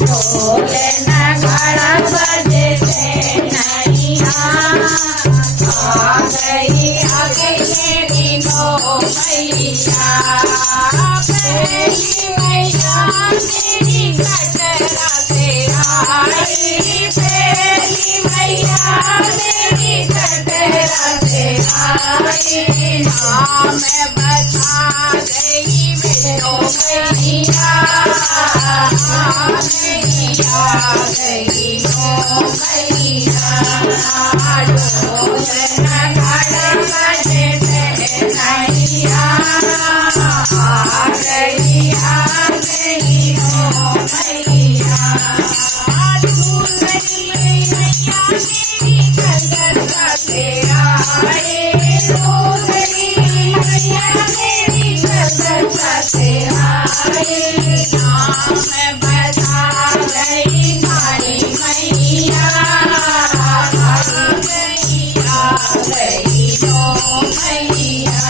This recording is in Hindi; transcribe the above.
ढोले नगाड़ा बजे से नैया आ गई मेरी नो मैया। पहली मैया मेरी कटरा से आई, पहली मैया मेरी कटरा से आई। नाम बता गई मेरो मैया, आ गई नो मैया। ढोल नगाड़ा बजे से नैया आ गई नो मैया। दूसरी मैया मेरी कटरा से आई, दूसरी मैया मेरी कटरा से आई। नाम बता गई काली मैया, आ गई नो मैया।